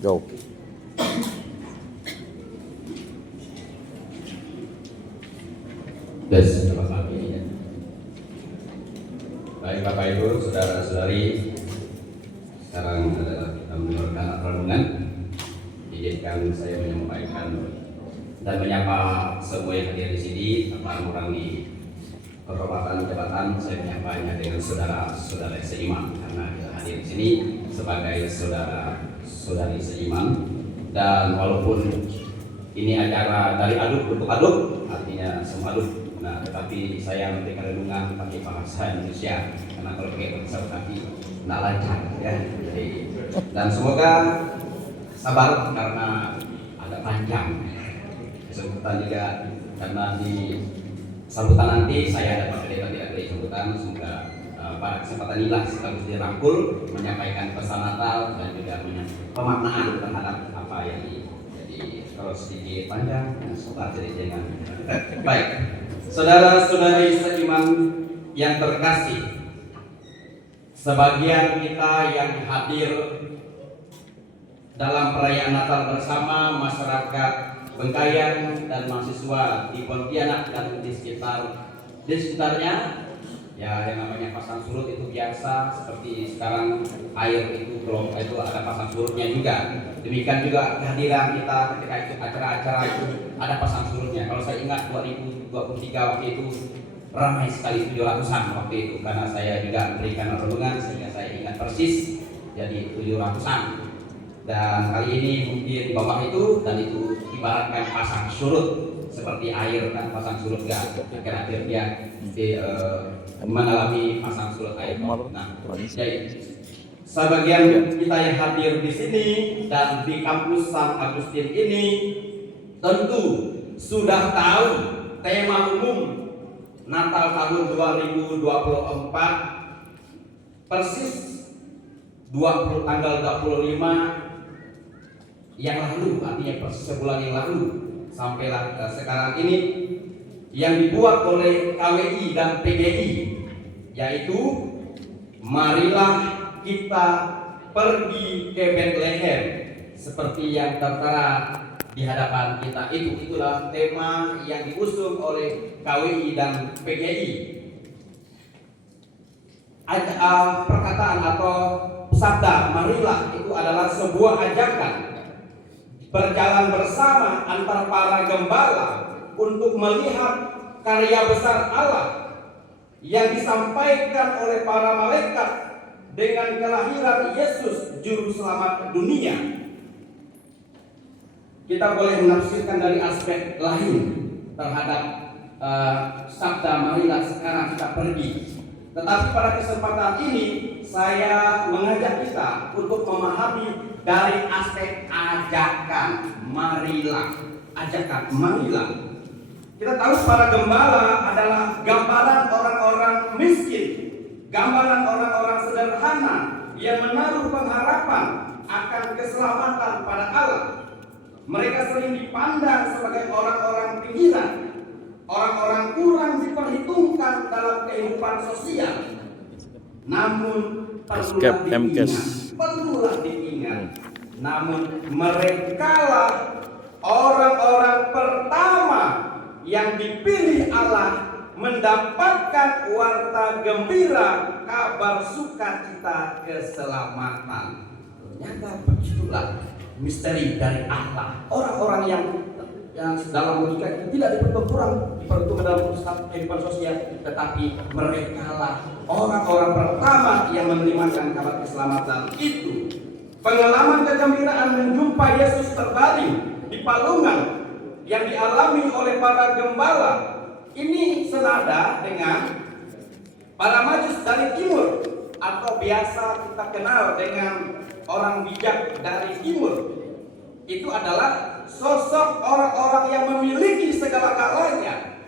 Go. Selamat pagi. Baik Bapak Ibu, saudara-saudari, sekarang adalah kita mendengarkan renungan. Izinkan saya menyampaikan dan menyapa semua yang hadir di sini, tanpa mengurangi kehormatan jabatan. Saya menyapanya dengan saudara-saudara seiman, karena kita hadir di sini sebagai saudara-saudari seiman. Dan walaupun ini acara dari aduk untuk aduk, artinya semua aduk. Nah, tetapi saya memberikan renungan pakai bahasa Indonesia, karena kalau pakai bahasa Betawi tidak lancar ya. Jadi, dan semoga sabar karena ada panjang sambutan juga, karena di sambutan nanti saya dapat tidak beri sambutan. Semoga pada kesempatan inilah sekaligus dirangkul menyampaikan pesan Natal dan juga pemaknaan terhadap apa yang jadi. Kalau sedikit panjang, sabar jadi jangan. Baik, saudara-saudari seiman yang terkasih, sebagian kita yang hadir dalam perayaan Natal bersama masyarakat Bengkayang dan mahasiswa di Pontianak dan di sekitarnya, ya yang namanya pasang surut itu biasa. Seperti sekarang air itu belum itu ada pasang surutnya juga. Demikian juga kehadiran kita ketika itu acara-acara itu ada pasang surutnya. Kalau saya ingat 2023 waktu itu ramai sekali 700-an waktu itu, karena saya juga memberikan renungan sehingga saya ingat persis, jadi 700-an. Dan kali ini mungkin di bawah itu, dan itu ibaratkan pasang surut seperti air kan, pasang surut gak akhir-akhir dia mengalami pasang surut air. Nah, jadi sebagian kita yang hadir di sini dan di kampus San Agustin ini tentu sudah tahu tema umum Natal tahun 2024 persis tanggal 25 yang lalu, artinya persis sebulan yang lalu sampailah sekarang ini, yang dibuat oleh KWI dan PGI, yaitu marilah kita pergi ke Bethlehem seperti yang tertera di hadapan kita. Itulah tema yang diusung oleh KWI dan PGI. Perkataan atau sabda marilah itu adalah sebuah ajakan berjalan bersama antar para gembala untuk melihat karya besar Allah yang disampaikan oleh para malaikat dengan kelahiran Yesus juru selamat dunia. Kita boleh menafsirkan dari aspek lain terhadap sabda marilah sekarang kita pergi. Tetapi pada kesempatan ini saya mengajak kita untuk memahami dari aspek ajakan marilah. Ajakan marilah. Kita tahu para gembala adalah gambaran orang-orang miskin, gambaran orang-orang sederhana yang menaruh pengharapan akan keselamatan pada Allah. Mereka sering dipandang sebagai orang-orang pinggiran, orang-orang kurang diperhitungkan dalam kehidupan sosial. Namun perlulah diingat, namun merekalah orang-orang pertama yang dipilih Allah mendapatkan warta gembira, kabar sukacita keselamatan. Ternyata begitulah misteri dari Allah. Orang-orang yang dalam logika itu tidak diperhitungkan dalam kehidupan sosial, tetapi merekalah orang-orang pertama yang menerima kabar keselamatan itu. Pengalaman kegembiraan menjumpai Yesus terbaring di palungan yang dialami oleh para gembala ini senada dengan para majus dari timur, atau biasa kita kenal dengan orang bijak dari timur. Itu adalah sosok orang-orang yang memiliki segala-galanya.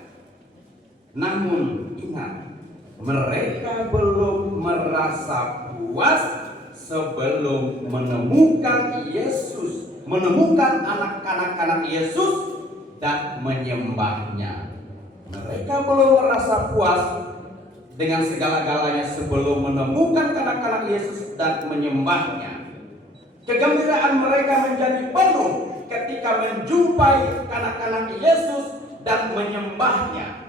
Namun ingat, mereka belum merasa puas sebelum menemukan Yesus, menemukan anak-anak Yesus dan menyembahnya. Mereka belum merasa puas dengan segala-galanya sebelum menemukan anak-anak Yesus dan menyembahnya. Kegembiraan mereka menjadi penuh ketika menjumpai kanak-kanak Yesus dan menyembahnya.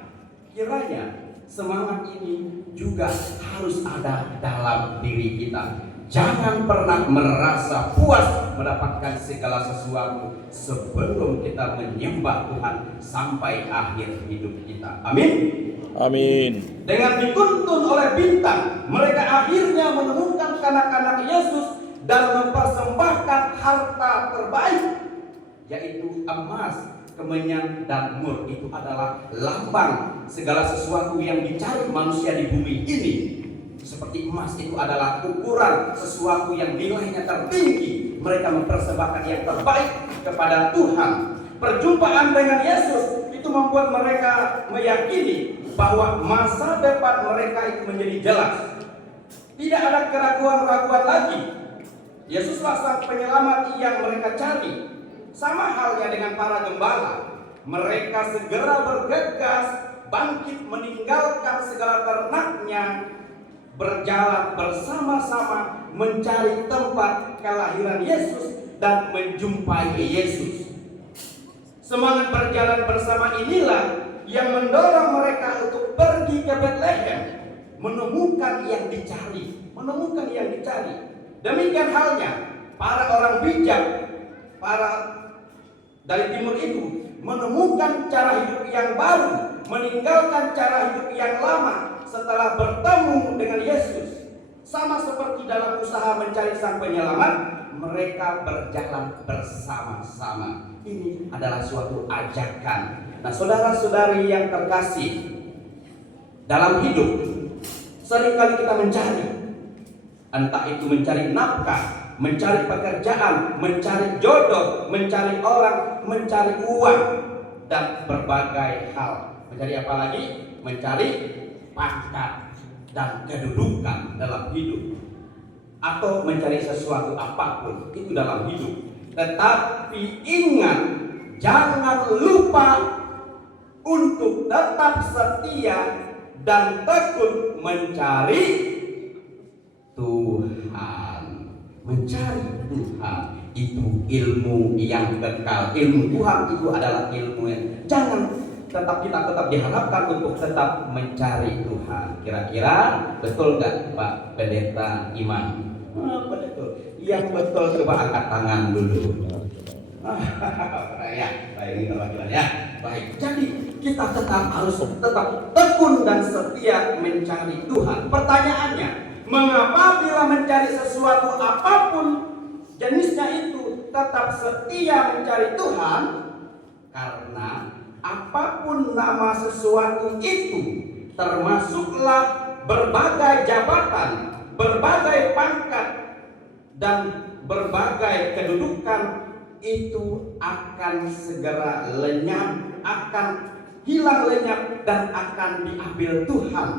Kiranya semangat ini juga harus ada dalam diri kita. Jangan pernah merasa puas mendapatkan segala sesuatu sebelum kita menyembah Tuhan sampai akhir hidup kita. Amin. Amin. Dengan dituntun oleh bintang, mereka akhirnya menemukan kanak-kanak Yesus dan mempersembahkan harta terbaik, yaitu emas, kemenyan, dan mur. Itu adalah lambang segala sesuatu yang dicari manusia di bumi ini. Seperti emas itu adalah ukuran sesuatu yang nilainya tertinggi. Mereka mempersembahkan yang terbaik kepada Tuhan. Perjumpaan dengan Yesus itu membuat mereka meyakini bahwa masa depan mereka itu menjadi jelas. Tidak ada keraguan-raguan lagi. Yesuslah sang penyelamat yang mereka cari. Sama halnya dengan para gembala. Mereka segera bergegas bangkit meninggalkan segala ternaknya, berjalan bersama-sama mencari tempat kelahiran Yesus dan menjumpai Yesus. Semangat berjalan bersama inilah yang mendorong mereka untuk pergi ke Bethlehem, menemukan yang dicari, Demikian halnya para orang bijak, para dari timur itu menemukan cara hidup yang baru, meninggalkan cara hidup yang lama setelah bertemu dengan Yesus. Sama seperti dalam usaha mencari sang penyelamat, mereka berjalan bersama-sama. Ini adalah suatu ajakan. Nah, saudara-saudari yang terkasih, dalam hidup seringkali kita mencari, entah itu mencari nafkah, mencari pekerjaan, mencari jodoh, mencari orang, mencari uang, dan berbagai hal. Mencari apa lagi? Mencari pangkat dan kedudukan dalam hidup, atau mencari sesuatu apapun itu dalam hidup. Tetapi ingat, jangan lupa untuk tetap setia dan tekun mencari Tuhan. Mencari Tuhan itu ilmu yang kekal. Ilmu Tuhan itu adalah ilmu yang kita tetap diharapkan untuk tetap mencari Tuhan. Kira-kira betul nggak Pak Pendeta Iman? Betul. Yang betul, coba angkat tangan dulu. Ya, baik, ini perwakilan ya. Baik. Jadi kita harus tetap tekun dan setia mencari Tuhan. Pertanyaannya, mengapa bila mencari sesuatu apapun jenisnya itu tetap setia mencari Tuhan? Karena apapun nama sesuatu itu, termasuklah berbagai jabatan, berbagai pangkat, dan berbagai kedudukan, itu akan segera lenyap, akan hilang lenyap, dan akan diambil Tuhan.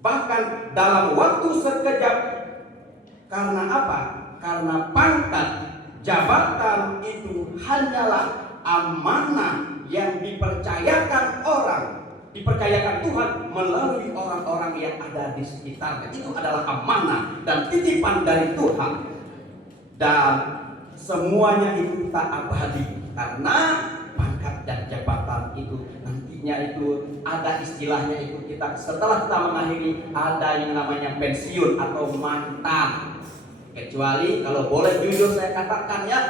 Bahkan dalam waktu sekejap. Karena apa? Karena pangkat, jabatan itu hanyalah amanah yang dipercayakan Tuhan melalui orang-orang yang ada di sekitarnya. Itu adalah amanah dan titipan dari Tuhan. Dan semuanya itu tak abadi, karena pangkat dan jabatan itu nantinya itu ada istilahnya, itu kita setelah kita mengakhiri ada yang namanya pensiun atau mantan. Kecuali kalau boleh jujur saya katakan ya,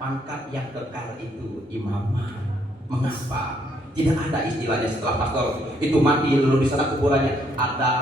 pangkat yang kekal itu imamah. Mengapa? Tidak ada istilahnya setelah pastor itu mati lalu di sana kuburannya ada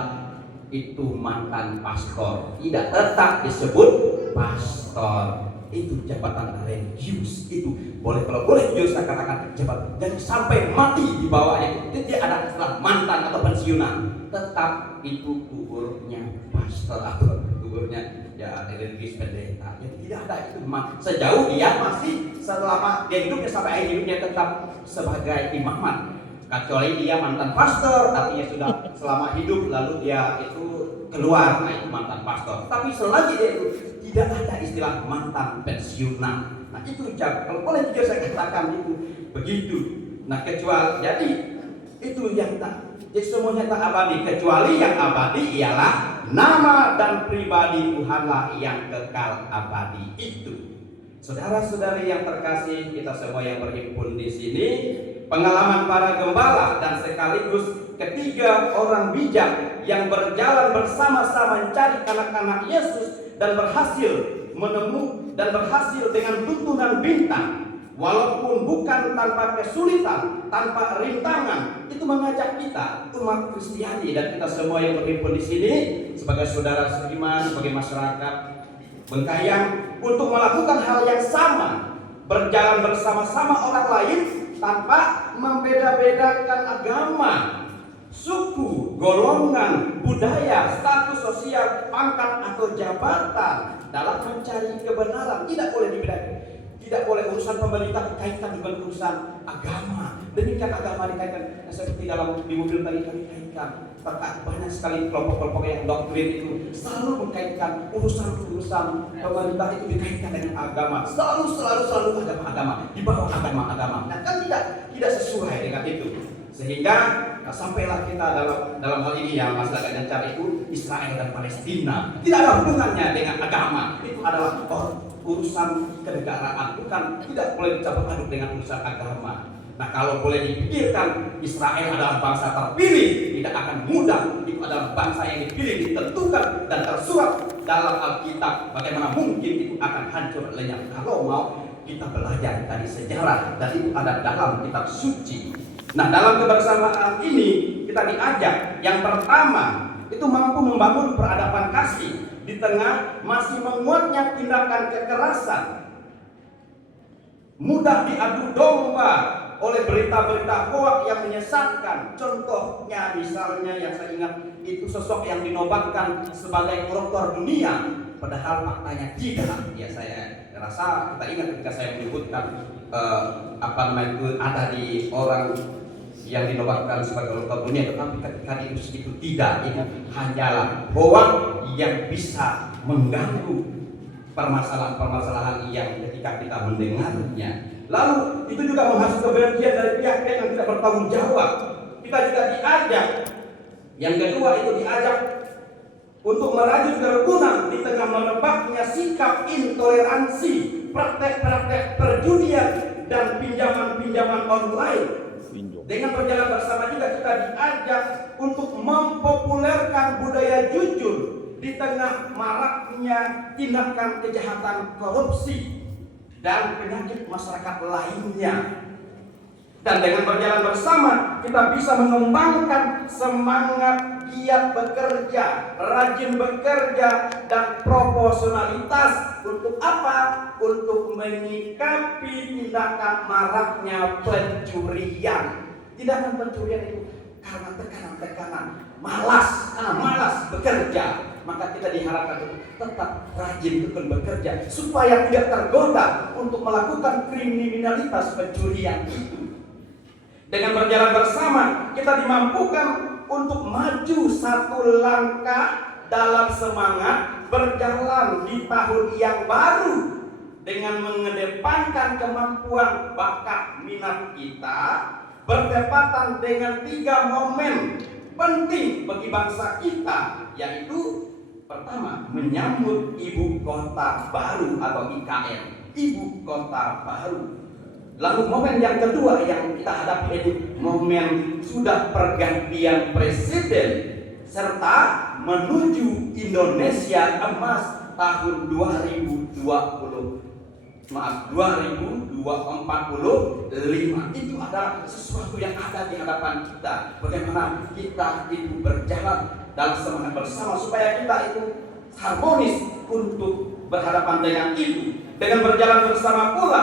itu mantan pastor. Tidak, tetap disebut pastor. Itu jabatan religius. Itu boleh, kalau boleh jujur saya katakan jabatan. Jadi sampai mati di bawahnya itu dia ada setelah mantan atau pensiunan. Tetap itu kuburnya pastor atau kuburnya ya religius pendeta. Jadi tidak ada itu. Sejauh dia masih selama dia hidupnya sampai akhir hidupnya tetap sebagai imamat. Kecuali dia mantan pastor, artinya sudah selama hidup lalu dia itu keluar, nah itu mantan pastor. Tapi selagi dia itu tidak ada istilah mantan pensiunan. Nah itu kalau boleh jujur saya katakan itu begitu. Nah kecuali jadi Itu yang tak, jadi semuanya tak abadi, kecuali yang abadi ialah nama dan pribadi Tuhanlah yang kekal abadi itu. Saudara-saudari yang terkasih, kita semua yang berhimpun di sini, pengalaman para gembala dan sekaligus ketiga orang bijak yang berjalan bersama-sama mencari anak-anak Yesus dan berhasil menemukan dan berhasil dengan tuntunan bintang. Walaupun bukan tanpa kesulitan, tanpa rintangan, itu mengajak kita umat Kristiani dan kita semua yang berhimpun di sini sebagai saudara seiman, sebagai masyarakat Bengkayang untuk melakukan hal yang sama, berjalan bersama-sama orang lain tanpa membeda-bedakan agama, suku, golongan, budaya, status sosial, pangkat atau jabatan dalam mencari kebenaran. Tidak boleh dibedakan. Tidak boleh urusan pemerintah dikaitkan dengan urusan agama. Demikian agama dikaitkan seperti di mobil tadi kami kaitkan. Banyak sekali kelompok-kelompok yang doktrin itu selalu mengkaitkan urusan-urusan pemerintah itu dikaitkan dengan agama. Selalu agama-agama di bawah agama-agama. Nah, kan tidak sesuai dengan itu. Sehingga sampailah kita dalam hal ini yang masalah Ganjar itu Israel dan Palestina. Tidak ada hubungannya dengan agama. Itu adalah urusan kenegaraan, bukan, tidak boleh dicampur aduk dengan urusan agama. Nah, kalau boleh dipikirkan, Israel adalah bangsa terpilih, tidak akan mudah. Itu adalah bangsa yang dipilih, ditentukan dan tersurat dalam Alkitab. Bagaimana mungkin itu akan hancur lenyap? Kalau mau kita belajar dari sejarah, dan itu ada dalam kitab suci. Nah, dalam kebersamaan ini kita diajak yang pertama itu mampu membangun peradaban kasih di tengah masih menguatnya tindakan kekerasan, mudah diadu domba oleh berita-berita hoak yang menyesatkan. Contohnya misalnya yang saya ingat itu sosok yang dinobatkan sebagai koruptor dunia, padahal faktanya tidak. Ya, saya rasa kita ingat ketika saya menyebutkan ada di orang yang dinobatkan sebagai koruptor dunia, tetapi ketika itu tidak, itu hanyalah hoak yang bisa mengganggu permasalahan-permasalahan yang ketika kita mendengarnya. Lalu itu juga menghasilkan kebencian dari pihak-pihak yang tidak bertanggung jawab. Kita juga diajak, yang kedua itu diajak untuk merajut kerukunan di tengah merebaknya sikap intoleransi, praktek-praktek perjudian dan pinjaman-pinjaman online. Dengan berjalan bersama juga kita diajak untuk mempopulerkan budaya jujur di tengah maraknya tindakan kejahatan korupsi dan penyakit masyarakat lainnya. Dan dengan berjalan bersama kita bisa mengembangkan semangat giat bekerja, rajin bekerja, dan proporsionalitas. Untuk apa? Untuk menyikapi tindakan maraknya pencurian. Tindakan pencurian itu karena tekanan-tekanan, karena malas bekerja. Maka kita diharapkan untuk tetap rajin bekerja supaya tidak tergoda untuk melakukan kriminalitas pencurian itu. Dengan berjalan bersama kita dimampukan untuk maju satu langkah dalam semangat berjalan di tahun yang baru dengan mengedepankan kemampuan bakat minat kita bertepatan dengan 3 momen penting bagi bangsa kita, yaitu pertama, menyambut ibu kota baru atau IKN, ibu kota baru. Lalu momen yang kedua yang kita hadapi ini momen sudah pergantian presiden serta menuju Indonesia emas tahun 2045. Itu adalah sesuatu yang ada di hadapan kita. Bagaimana kita itu berjalan dalam semangat bersama supaya kita itu harmonis untuk berhadapan dengan itu. Dengan berjalan bersama pula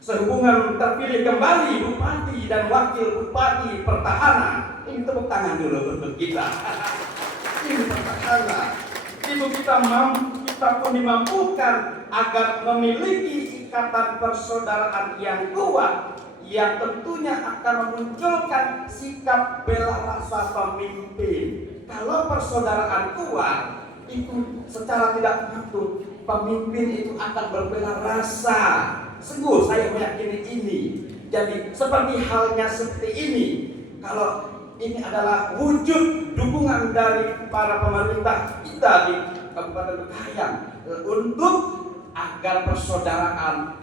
sehubungan terpilih kembali bupati dan wakil bupati pertahanan. Ini tepuk tangan dulu untuk kita. Ini pertahanan. Itu kita pun dimampukan agar memiliki ikatan persaudaraan yang kuat, yang tentunya akan memunculkan sikap bela rasa pemimpin. Kalau persaudaraan kuat, itu secara tidak langsung pemimpin itu akan berbela rasa. Sungguh saya meyakini ini. Jadi seperti halnya seperti ini, kalau ini adalah wujud dukungan dari para pemerintah kita di Kabupaten Bekayang untuk agar persaudaraan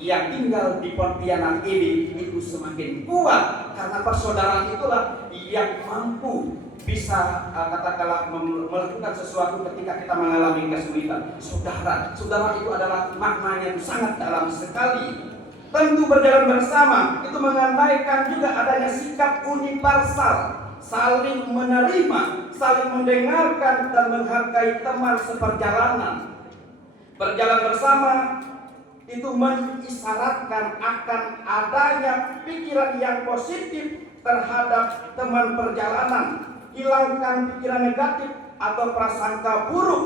yang tinggal di Pontianak ini itu semakin kuat, karena persaudaraan itulah yang mampu bisa katakanlah melakukan sesuatu ketika kita mengalami kesulitan. Saudara itu adalah maknanya sangat dalam sekali. Tentu berjalan bersama itu mengandaikan juga adanya sikap universal, saling menerima, saling mendengarkan dan menghargai teman seperjalanan. Berjalan bersama itu mengisyaratkan akan adanya pikiran yang positif terhadap teman perjalanan, hilangkan pikiran negatif atau prasangka buruk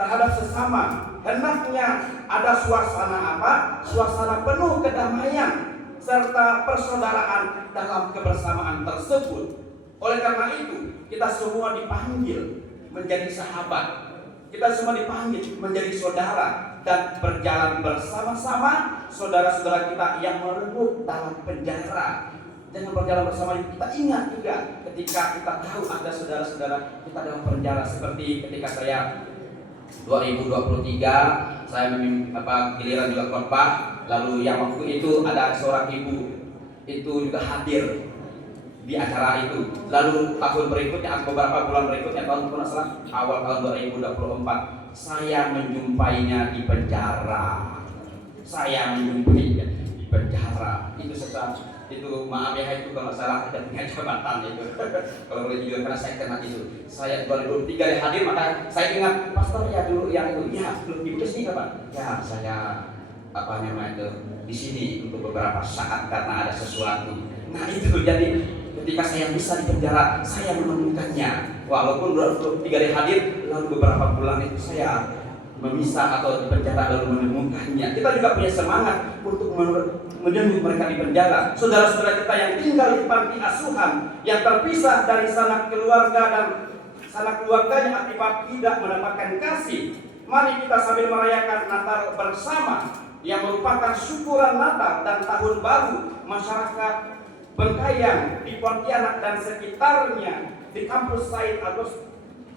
terhadap sesama. Hendaknya ada suasana apa? Suasana penuh kedamaian serta persaudaraan dalam kebersamaan tersebut. Oleh karena itu, kita semua dipanggil menjadi sahabat. Kita semua dipanggil menjadi saudara dan berjalan bersama-sama saudara-saudara kita yang merenggut dalam penjara. Jangan berjalan bersama, kita ingat juga ketika kita tahu ada saudara-saudara kita dalam penjara, seperti ketika saya 2023 saya giliran juga khotbah, lalu yang waktu itu ada seorang ibu itu juga hadir di acara itu. Lalu tahun berikutnya, beberapa bulan berikutnya, tahun awal tahun 2024 saya menjumpainya di penjara. Itu maaf ya, itu kalau salah ada punya jabatan itu. Kalau boleh juga karena saya kena itu. Saya 2023 hadir, maka saya ingat pastor ya dulu yang itu. Ya, belum di sini Pak. Ya, saya di sini untuk beberapa saat karena ada sesuatu. Nah, itu jadi ketika saya bisa di penjara, saya menemukannya. Walaupun 23 hari hadir, lalu beberapa bulan itu saya memisah atau di penjara lalu menemukannya. Kita juga punya semangat untuk menjemput mereka di penjara. Saudara-saudara kita yang tinggal di panti asuhan, yang terpisah dari sanak keluarga dan sanak keluarganya akibat tidak mendapatkan kasih. Mari kita sambil merayakan Natal bersama, yang merupakan syukuran Natal dan Tahun Baru masyarakat Bekayang di Pontianak dan sekitarnya di kampus Said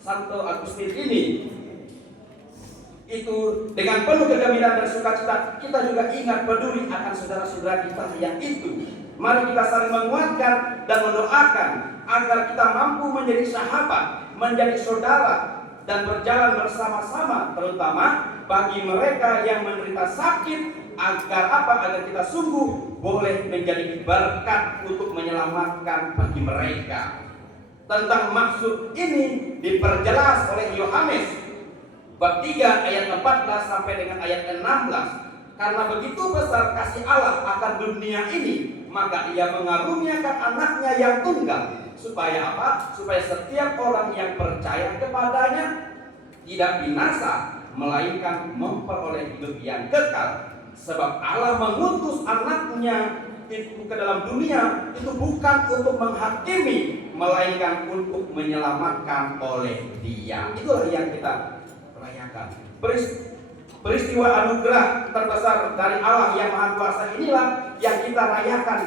Santo Agustin ini. Itu dengan penuh kegembiraan dan sukacita kita juga ingat peduli akan saudara-saudara kita yang itu. Mari kita saling menguatkan dan mendoakan agar kita mampu menjadi sahabat, menjadi saudara dan berjalan bersama-sama, terutama bagi mereka yang menderita sakit, agar kita sungguh boleh menjadi berkat untuk menyelamatkan bagi mereka. Tentang maksud ini diperjelas oleh Yohanes bab 3 ayat 14 sampai dengan ayat 16. Karena begitu besar kasih Allah akan dunia ini, maka Ia mengaruniakan anaknya yang tunggal, supaya apa? Supaya setiap orang yang percaya kepadanya tidak binasa, melainkan memperoleh hidup yang kekal. Sebab Allah mengutus anaknya itu ke dalam dunia itu bukan untuk menghakimi, melainkan untuk menyelamatkan oleh Dia. Itulah yang kita rayakan. Peristiwa anugerah terbesar dari Allah yang Maha Kuasa inilah yang kita rayakan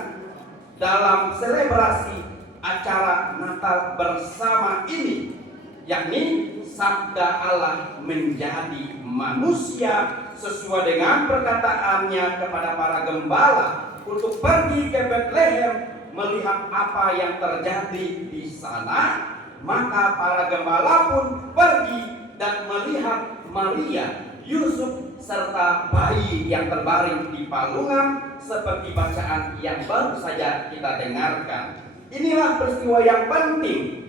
dalam selebrasi acara Natal bersama ini, yakni sabda Allah menjadi manusia sesuai dengan perkataannya kepada para gembala untuk pergi ke Bethlehem melihat apa yang terjadi di sana. Maka para gembala pun pergi dan melihat Maria, Yusuf serta bayi yang terbaring di palungan seperti bacaan yang baru saja kita dengarkan. Inilah peristiwa yang penting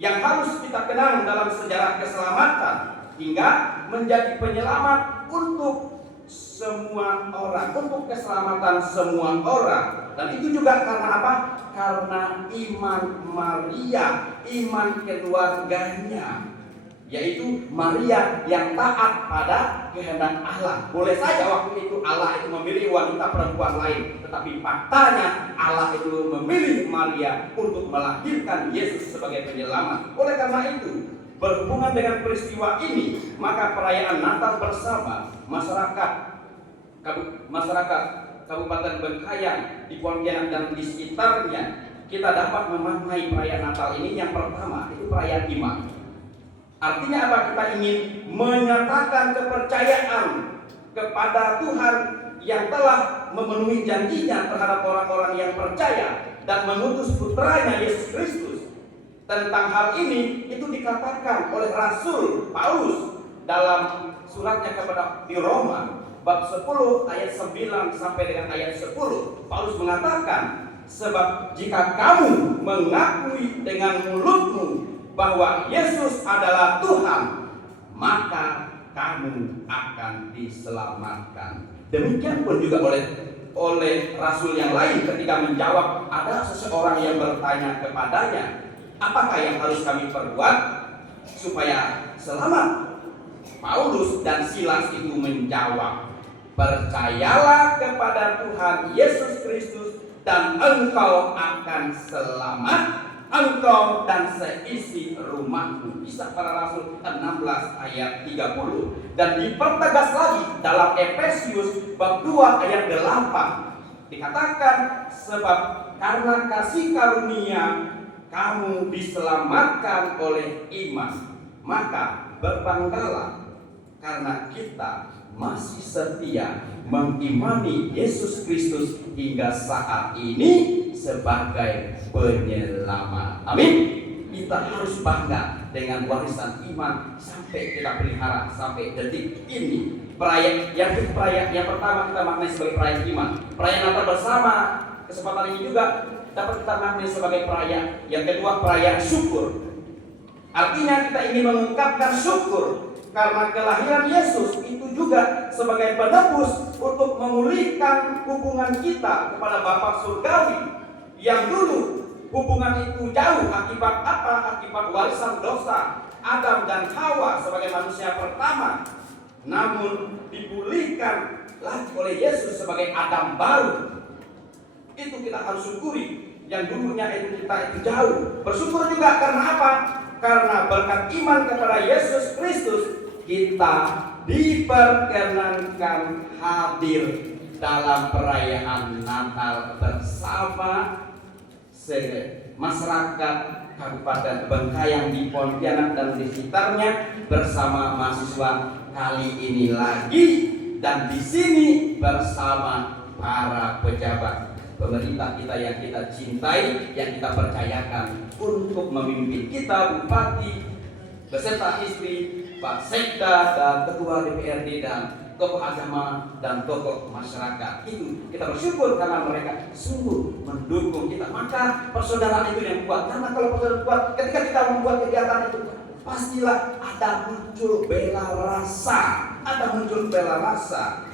yang harus kita kenang dalam sejarah keselamatan hingga menjadi penyelamat untuk semua orang, untuk keselamatan semua orang. Dan itu juga karena apa? Karena iman Maria, iman keluarganya, yaitu Maria yang taat pada kehendak Allah. Boleh saja waktu itu Allah itu memilih wanita perempuan lain, tetapi faktanya Allah itu memilih Maria untuk melahirkan Yesus sebagai penyelamat. Oleh karena itu, berhubungan dengan peristiwa ini, maka perayaan Natal bersama masyarakat Kabupaten Bengkayang, di Pontianak dan di sekitarnya, kita dapat memaknai perayaan Natal ini. Yang pertama itu perayaan iman. Artinya apa? Kita ingin menyatakan kepercayaan kepada Tuhan yang telah memenuhi janjinya terhadap orang-orang yang percaya dan mengutus putranya Yesus Kristus. Tentang hal ini itu dikatakan oleh Rasul Paulus dalam suratnya kepada di Roma bab 10 ayat 9 sampai dengan ayat 10. Paulus mengatakan, sebab jika kamu mengakui dengan mulutmu bahwa Yesus adalah Tuhan, maka kamu akan diselamatkan. Demikian pun juga oleh rasul yang lain ketika menjawab, ada seseorang yang bertanya kepadanya, apakah yang harus kami perbuat supaya selamat? Paulus dan Silas itu menjawab, percayalah kepada Tuhan Yesus Kristus dan engkau akan selamat, engkau dan seisi rumahmu. Kisah Para Rasul 16 ayat 30. Dan dipertegas lagi dalam Efesius bab 2 ayat 8. Dikatakan, sebab karena kasih karunia kamu diselamatkan oleh iman, maka berbanggalah karena kita masih setia mengimani Yesus Kristus hingga saat ini sebagai penyelamat. Amin. Kita harus bangga dengan warisan iman sampai kita pelihara sampai detik ini. Perayaan yang pertama kita maknai sebagai perayaan iman. Perayaan Natal bersama kesempatan ini juga dapat kita maknai sebagai perayaan. Yang kedua, perayaan syukur. Artinya kita ingin mengungkapkan syukur karena kelahiran Yesus itu juga sebagai penebus untuk memulihkan hubungan kita kepada Bapa Surgawi. Yang dulu hubungan itu jauh akibat apa? Akibat warisan dosa Adam dan Hawa sebagai manusia pertama. Namun dipulihkan lagi oleh Yesus sebagai Adam baru. Itu kita harus syukuri. Yang dulunya itu kita itu jauh. Bersyukur juga karena apa? Karena berkat iman kepada Yesus Kristus, kita diperkenankan hadir dalam perayaan Natal bersama masyarakat Kabupaten Bengkayang di Pontianak dan di sekitarnya, bersama mahasiswa kali ini lagi, dan di sini bersama para pejabat pemerintah kita yang kita cintai, yang kita percayakan untuk memimpin kita, Bupati beserta istri, Pak Sekda dan Ketua DPRD dan tokoh agama dan tokoh masyarakat. Itu kita bersyukur karena mereka sungguh mendukung kita. Maka persaudaraan itu yang kuat. Karena kalau persaudaraan kuat, ketika kita membuat kegiatan itu, pastilah ada muncul bela rasa,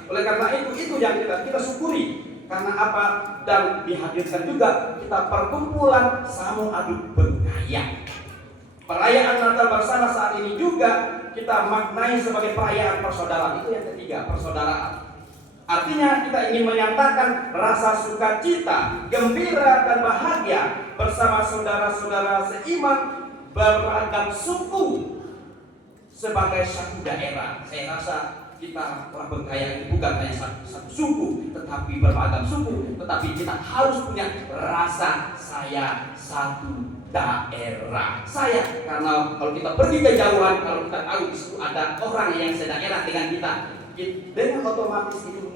Oleh karena itu yang kita syukuri. Karena apa? Dan dihadirkan juga kita perkumpulan Samu Aduk Bengkayang. Perayaan Natal bersama saat ini juga kita maknai sebagai perayaan persaudaraan. Itu yang ketiga, persaudaraan. Artinya kita ingin menyatakan rasa sukacita, gembira dan bahagia bersama saudara-saudara seiman beragam suku sebagai satu daerah. Saya rasa kita orang Bengkayang itu bukan hanya satu suku, tetapi beragam suku. Tetapi kita harus punya rasa saya satu daerah. Saya, karena kalau kita pergi ke jauhan, kalau kita tahu di situ ada orang yang sedaerah dengan kita, dengan otomatis itu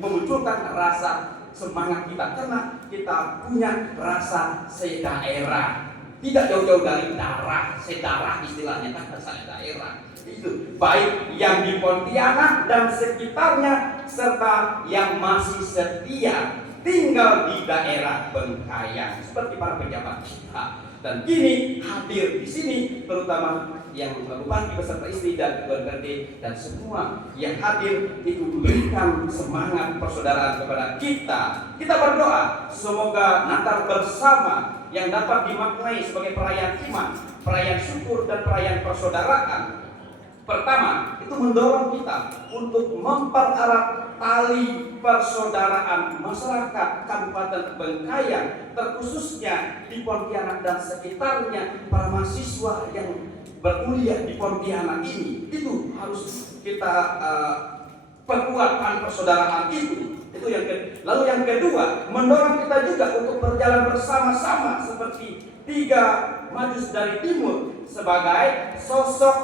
memunculkan rasa semangat kita, karena kita punya rasa sedaerah. Tidak jauh-jauh dari darah, sedarah istilahnya kan rasa daerah. Itu baik yang di Pontianak dan sekitarnya serta yang masih setia tinggal di daerah Bengkayang seperti para pejabat kita. Dan kini hadir di sini terutama yang Bupati beserta istri dan keluarga dan semua yang hadir itu memberikan semangat persaudaraan kepada kita. Kita berdoa semoga Natal bersama yang dapat dimaknai sebagai perayaan iman, perayaan syukur dan perayaan persaudaraan. Pertama, itu mendorong kita untuk mempererat tali persaudaraan masyarakat Kabupaten Bengkayang, terkhususnya di Pontianak dan sekitarnya, para mahasiswa yang berkuliah di Pontianak ini. Itu harus kita perkuatkan persaudaraan itu. Itu lalu yang kedua, mendorong kita juga untuk berjalan bersama-sama seperti 3 Majus dari Timur sebagai sosok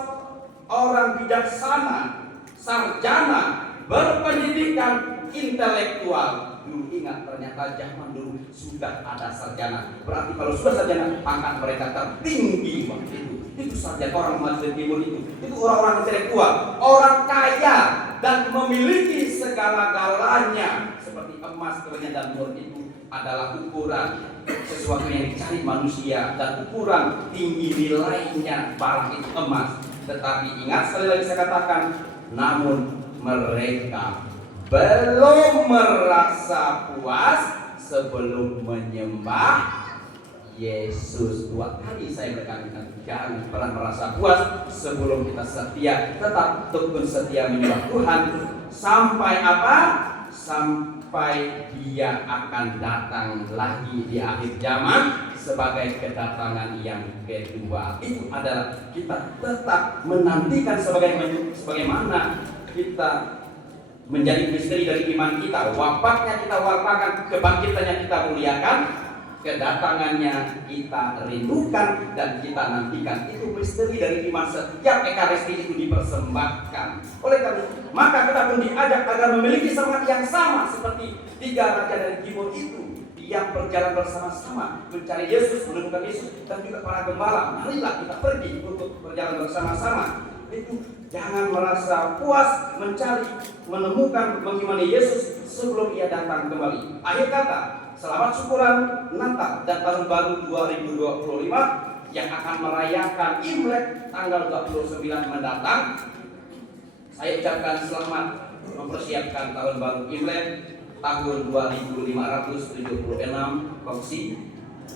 orang bijaksana, sarjana, berpendidikan, intelektual. Dulu ingat, ternyata zaman dulu sudah ada sarjana. Berarti kalau sudah sarjana, pangkat mereka tertinggi waktu itu. Itu sarjana orang Majus dari Timur itu orang-orang intelektual, orang kaya dan memiliki segala-galanya seperti emas, kebanyakan dan nur itu adalah ukuran sesuatu yang dicari manusia dan ukuran tinggi nilainya barang itu emas. Tetapi ingat, sekali lagi saya katakan, namun mereka belum merasa puas sebelum menyembah Yesus. 2 kali saya berkali-kali, jangan pernah merasa puas sebelum kita setia, tetap tekun setia menyembah Tuhan sampai apa? Sampai Dia akan datang lagi di akhir zaman sebagai kedatangan yang kedua. Itu adalah kita tetap menantikan sebagaimana kita menjadi misteri dari iman kita. Wafatnya kita wartakan, kebangkitannya kita muliakan, kedatangannya kita rindukan dan kita nantikan. Itu misteri dari iman. Setiap ekaristi itu dipersembahkan. Oleh karena maka kita pun diajak agar memiliki semangat yang sama seperti 3 raja dari timur itu yang berjalan bersama-sama mencari Yesus, menemukan Yesus, dan juga para gembala. Marilah kita pergi untuk berjalan bersama-sama. Itu jangan merasa puas mencari, menemukan, mengimani Yesus sebelum Ia datang kembali. Akhir kata, selamat syukuran Natal dan Tahun Baru 2025 yang akan merayakan Imlek tanggal 29 mendatang. Saya ucapkan selamat mempersiapkan Tahun Baru Imlek tahun 2576 Koksi,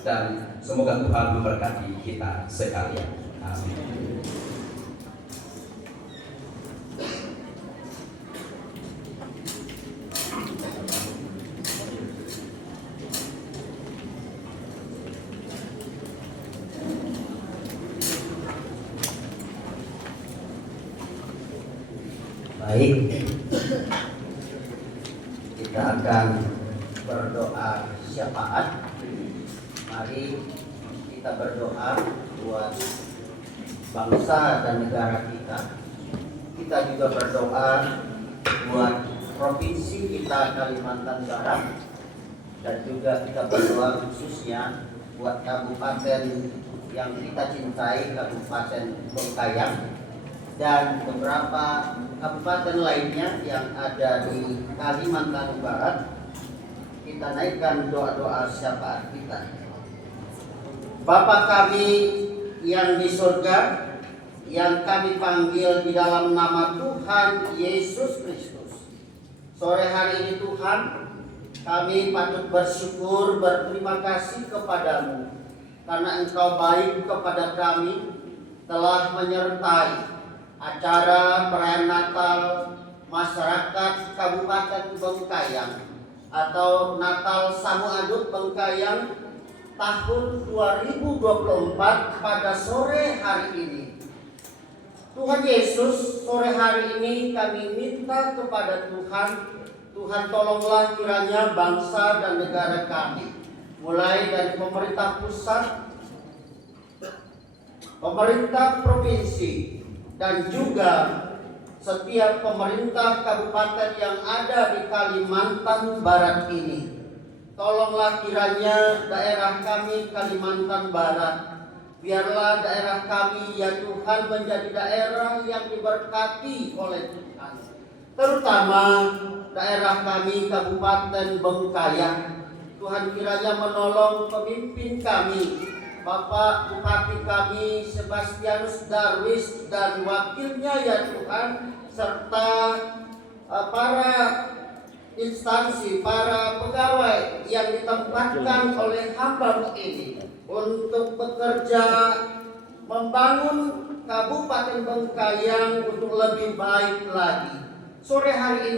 dan semoga Tuhan memberkati kita sekalian. Amin. Baik, kita akan berdoa syafaat. Mari kita berdoa buat bangsa dan negara kita. Kita juga berdoa buat provinsi kita Kalimantan Barat, dan juga kita berdoa khususnya buat kabupaten yang kita cintai, Kabupaten Bengkayang, dan beberapa kabupaten lainnya yang ada di Kalimantan Barat. Kita naikkan doa-doa syafaat kita. Bapa kami yang di surga, yang kami panggil di dalam nama Tuhan Yesus Kristus, sore hari ini Tuhan, kami patut bersyukur, berterima kasih kepadamu karena Engkau baik kepada kami, telah menyertai acara perayaan Natal masyarakat Kabupaten Bengkayang atau Natal Samuadut Bengkayang tahun 2024 pada sore hari ini. Tuhan Yesus, sore hari ini kami minta kepada Tuhan, Tuhan tolonglah kiranya bangsa dan negara kami, mulai dari pemerintah pusat, pemerintah provinsi, dan juga setiap pemerintah kabupaten yang ada di Kalimantan Barat ini. Tolonglah kiranya daerah kami Kalimantan Barat, biarlah daerah kami ya Tuhan menjadi daerah yang diberkati oleh Tuhan. Terutama daerah kami Kabupaten Bengkayang. Tuhan kiranya menolong pemimpin kami, Bapak Bupati kami Sebastianus Darwis dan wakilnya ya Tuhan, serta para instansi, para pegawai yang ditempatkan oleh hamba ini untuk bekerja membangun Kabupaten Bengkayang untuk lebih baik lagi. Sore hari ini